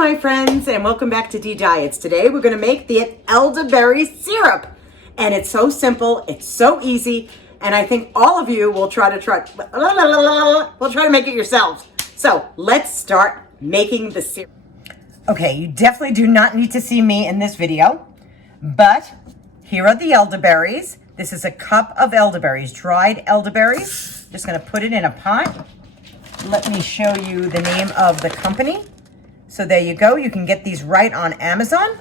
my friends, and welcome back to Deediets. Today we're going to make the elderberry syrup, and it's so simple, it's so easy, and I think all of you will try to make it yourselves. So let's start making the syrup. Okay, you definitely do not need to see me in this video, but here are the elderberries. This is a cup of elderberries, dried elderberries. Just going to put it in a pot. Let me show you the name of the company. So there you go. You can get these right on Amazon.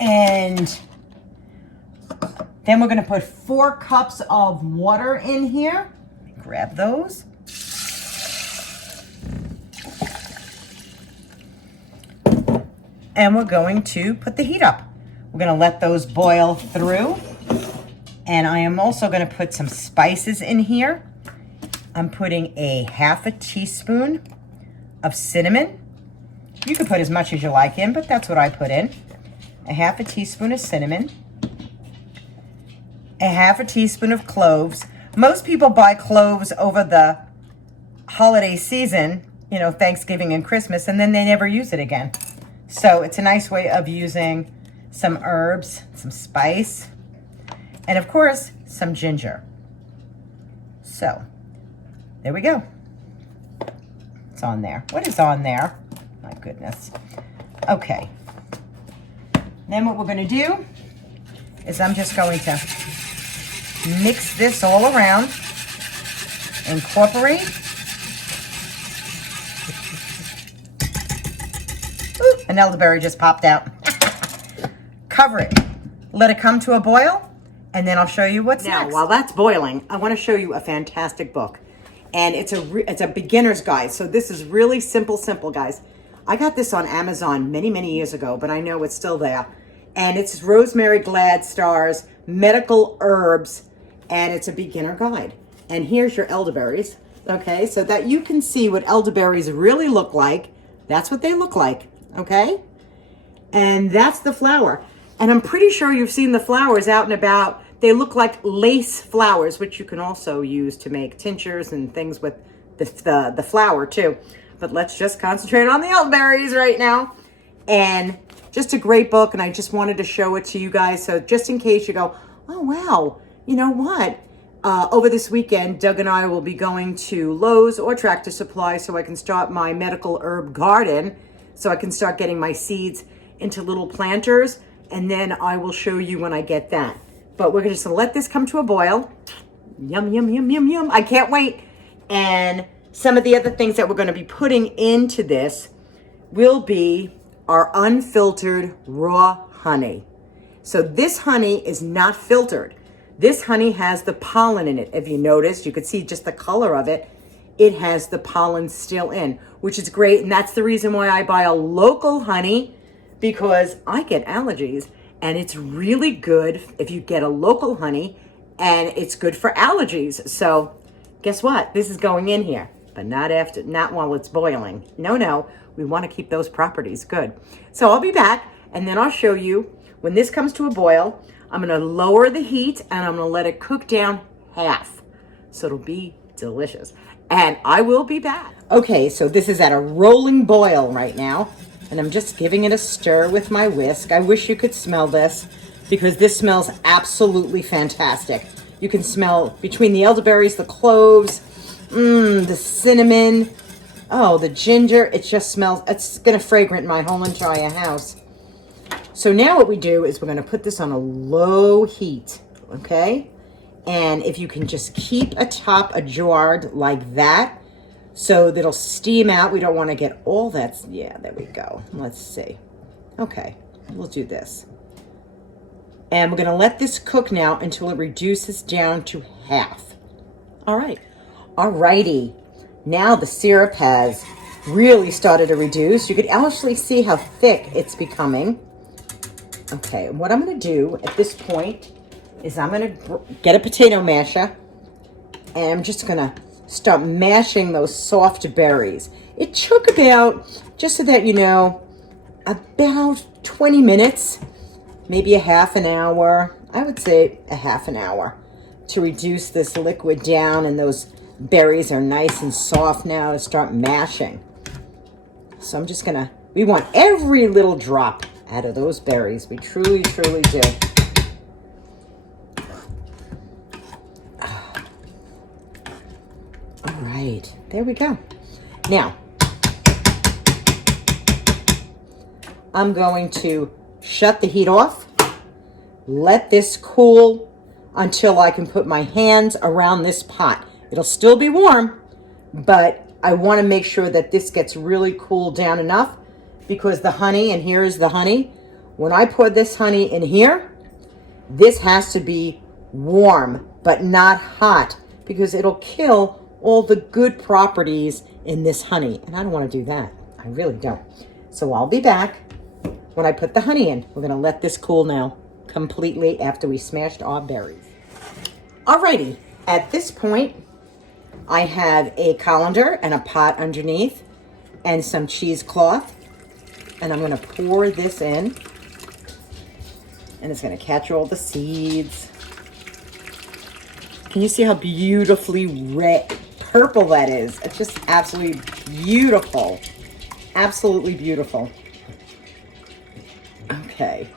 And then we're going to put 4 cups of water in here. Grab those. And we're going to put the heat up. We're going to let those boil through. And I am also going to put some spices in here. I'm putting a ½ teaspoon of cinnamon. You can put as much as you like in, but that's what I put in. A ½ teaspoon of cinnamon. A ½ teaspoon of cloves. Most people buy cloves over the holiday season, you know, Thanksgiving and Christmas, and then they never use it again. So it's a nice way of using some herbs, some spice, and of course, some ginger. So there we go. It's on there. What is on there? My goodness. Okay. Then what we're going to do is I'm just going to mix this all around. Incorporate. Ooh, an elderberry just popped out. Cover it. Let it come to a boil, and then I'll show you what's next. Now, while that's boiling, I want to show you a fantastic book. And it's a beginner's guide. So this is really simple, guys. I got this on Amazon many years ago, but I know it's still there. And it's Rosemary Gladstar's Medical Herbs, and it's a beginner guide. And here's your elderberries, okay? So that you can see what elderberries really look like. That's what they look like, okay? And that's the flower. And I'm pretty sure you've seen the flowers out and about. They look like lace flowers, which you can also use to make tinctures and things with the flower too. But let's just concentrate on the elderberries right now. And just a great book, and I just wanted to show it to you guys. So just in case you go, oh wow, you know what? Over this weekend, Doug and I will be going to Lowe's or Tractor Supply so I can start my medical herb garden. So I can start getting my seeds into little planters, and then I will show you when I get that. But we're just gonna let this come to a boil. Yum, yum, yum, yum, yum. I can't wait. And some of the other things that we're gonna be putting into this will be our unfiltered raw honey. So this honey is not filtered. This honey has the pollen in it. If you notice, you could see just the color of it. It has the pollen still in, which is great. And that's the reason why I buy a local honey, because I get allergies. And it's really good if you get a local honey, and it's good for allergies. So guess what? This is going in here, but not while it's boiling. No, we want to keep those properties good. So I'll be back, and then I'll show you when this comes to a boil. I'm going to lower the heat, and I'm going to let it cook down half. So it'll be delicious. And I will be back. Okay, so this is at a rolling boil right now. And I'm just giving it a stir with my whisk. I wish you could smell this, because this smells absolutely fantastic. You can smell between the elderberries, the cloves, the cinnamon, oh, the ginger. It just smells, it's going to fragrant my whole entire house. So now what we do is we're going to put this on a low heat, okay? And if you can just keep atop a jar like that, so that'll steam out. We don't want to get all that. Yeah, there we go. Let's see. Okay, we'll do this. And we're going to let this cook now until it reduces down to half. All right. All righty. Now the syrup has really started to reduce. You could actually see how thick it's becoming. Okay, and what I'm going to do at this point is I'm going to get a potato masher, and I'm just going to start mashing those soft berries. It took about, just so that you know, about 20 minutes, maybe a half an hour. I would say a half an hour to reduce this liquid down, and those berries are nice and soft now to start mashing. So I'm just gonna, we want every little drop out of those berries. We truly, truly do. All right, there we go. Now, I'm going to shut the heat off, let this cool until I can put my hands around this pot. It'll still be warm, but I want to make sure that this gets really cooled down enough, because the honey, and here is the honey. When I pour this honey in here, this has to be warm, but not hot, because it'll kill all the good properties in this honey. And I don't want to do that. I really don't. So I'll be back when I put the honey in. We're going to let this cool now completely after we smashed our berries. Alrighty, at this point, I have a colander and a pot underneath and some cheesecloth. And I'm going to pour this in. And it's going to catch all the seeds. Can you see how beautifully red, purple that is? It's just absolutely beautiful. Absolutely beautiful. Okay.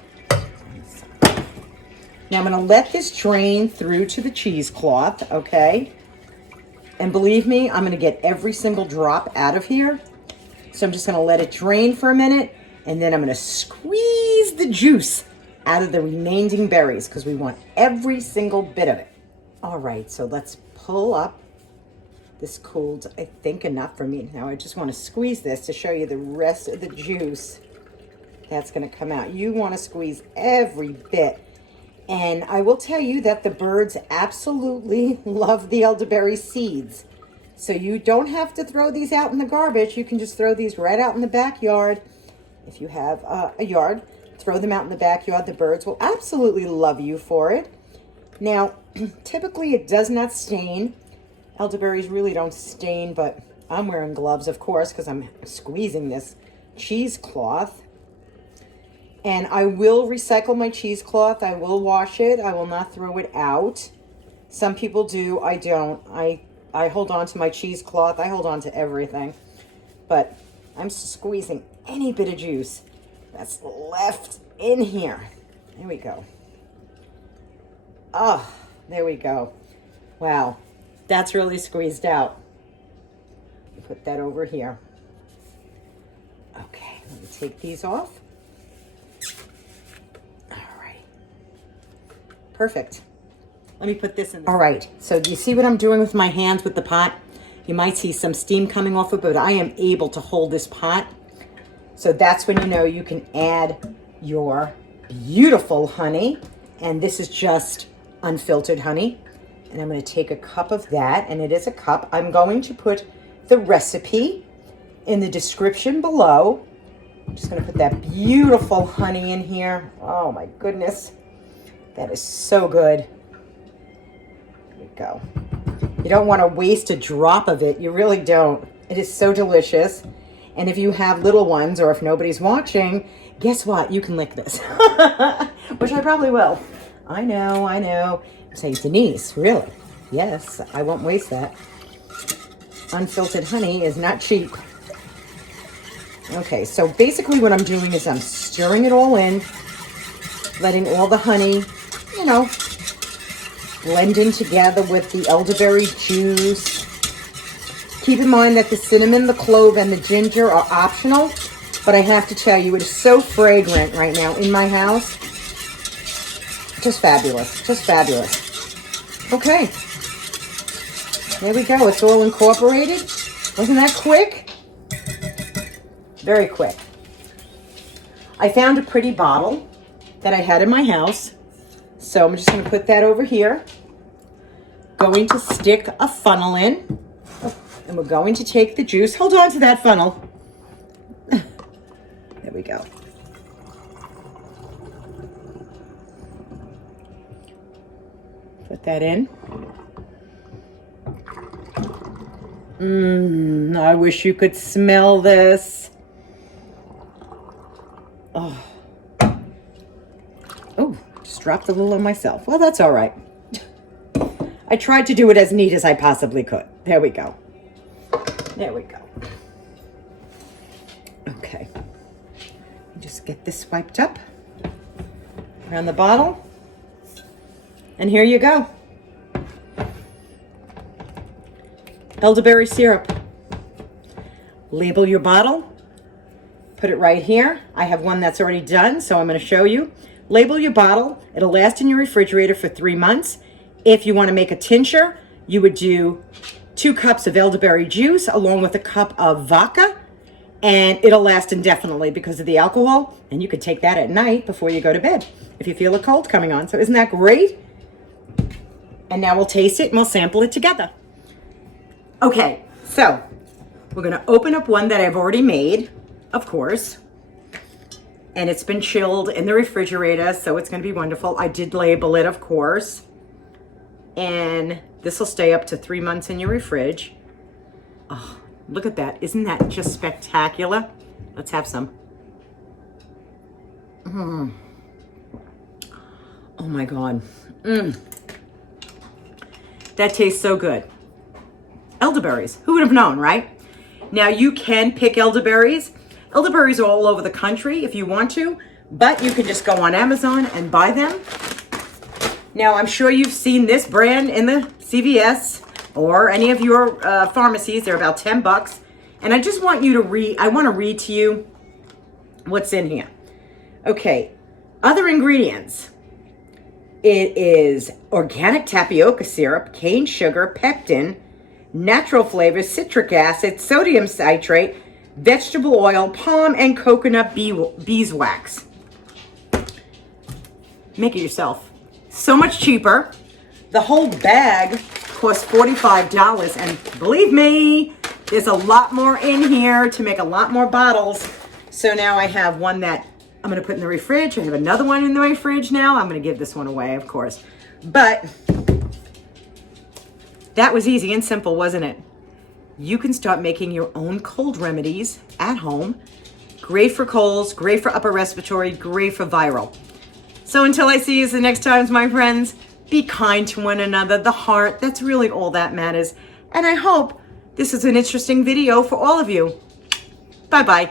Now I'm going to let this drain through to the cheesecloth, okay? And believe me, I'm going to get every single drop out of here. So I'm just going to let it drain for a minute, and then I'm going to squeeze the juice out of the remaining berries, because we want every single bit of it. All right, so let's pull up. This cooled, I think, enough for me. Now I just want to squeeze this to show you the rest of the juice that's going to come out. You want to squeeze every bit. And I will tell you that the birds absolutely love the elderberry seeds. So you don't have to throw these out in the garbage. You can just throw these right out in the backyard. If you have a yard, throw them out in the backyard. The birds will absolutely love you for it. Now, typically it does not stain. Elderberries really don't stain, but I'm wearing gloves, of course, because I'm squeezing this cheesecloth. And I will recycle my cheesecloth. I will wash it. I will not throw it out. Some people do. I don't. I hold on to my cheesecloth. I hold on to everything. But I'm squeezing any bit of juice that's left in here. There we go. Oh, there we go. Wow. That's really squeezed out. Put that over here. Okay, let me take these off. All right. Perfect. Let me put this in. All right, so do you see what I'm doing with my hands with the pot? You might see some steam coming off of it, but I am able to hold this pot. So that's when you know you can add your beautiful honey. And this is just unfiltered honey. And I'm going to take a cup of that, and it is a cup. I'm going to put the recipe in the description below. I'm just going to put that beautiful honey in here. Oh my goodness. That is so good. There we go. You don't want to waste a drop of it. You really don't. It is so delicious. And if you have little ones, or if nobody's watching, guess what? You can lick this. Which I probably will. I know, I know. Say, Denise, really? Yes, I won't waste that. Unfiltered honey is not cheap. Okay, so basically what I'm doing is I'm stirring it all in, letting all the honey, you know, blend in together with the elderberry juice. Keep in mind that the cinnamon, the clove, and the ginger are optional, but I have to tell you, it is so fragrant right now in my house. Just fabulous, just fabulous. Okay, there we go. It's all incorporated. Wasn't that quick? Very quick. I found a pretty bottle that I had in my house. So I'm just going to put that over here. Going to stick a funnel in. And we're going to take the juice. Hold on to that funnel. There we go. Put that in. I wish you could smell this. Oh, just dropped a little on myself. Well, that's all right. I tried to do it as neat as I possibly could. There we go. There we go. Just get this swiped up around the bottle. And here you go. Elderberry syrup. Label your bottle. Put it right here. I have one that's already done, so I'm going to show you. Label your bottle. It'll last in your refrigerator for 3 months. If you want to make a tincture, you would do 2 cups of elderberry juice along with a cup of vodka, and it'll last indefinitely because of the alcohol, and you could take that at night before you go to bed if you feel a cold coming on. So isn't that great? And now we'll taste it and we'll sample it together. Okay, so we're going to open up one that I've already made, of course, and it's been chilled in the refrigerator, so it's going to be wonderful. I did label it, of course, and this will stay up to 3 months in your fridge. Oh, look at that. Isn't that just spectacular? Let's have some. Oh my God. That tastes so good. Elderberries. Who would have known, right? Now you can pick elderberries. Elderberries are all over the country if you want to, but you can just go on Amazon and buy them. Now I'm sure you've seen this brand in the CVS or any of your pharmacies. They're about $10. And I just want you to read, I want to read to you what's in here. Okay, other ingredients. It is organic tapioca syrup, cane sugar, pectin, natural flavors, citric acid, sodium citrate, vegetable oil, palm and coconut beeswax. Make it yourself. So much cheaper. The whole bag costs $45, and believe me, there's a lot more in here to make a lot more bottles. So now I have one that I'm going to put in the fridge. I have another one in my fridge now. I'm going to give this one away, of course. But that was easy and simple, wasn't it? You can start making your own cold remedies at home. Great for colds, great for upper respiratory, great for viral. So until I see you the next time, my friends, be kind to one another. The heart, that's really all that matters. And I hope this is an interesting video for all of you. Bye-bye.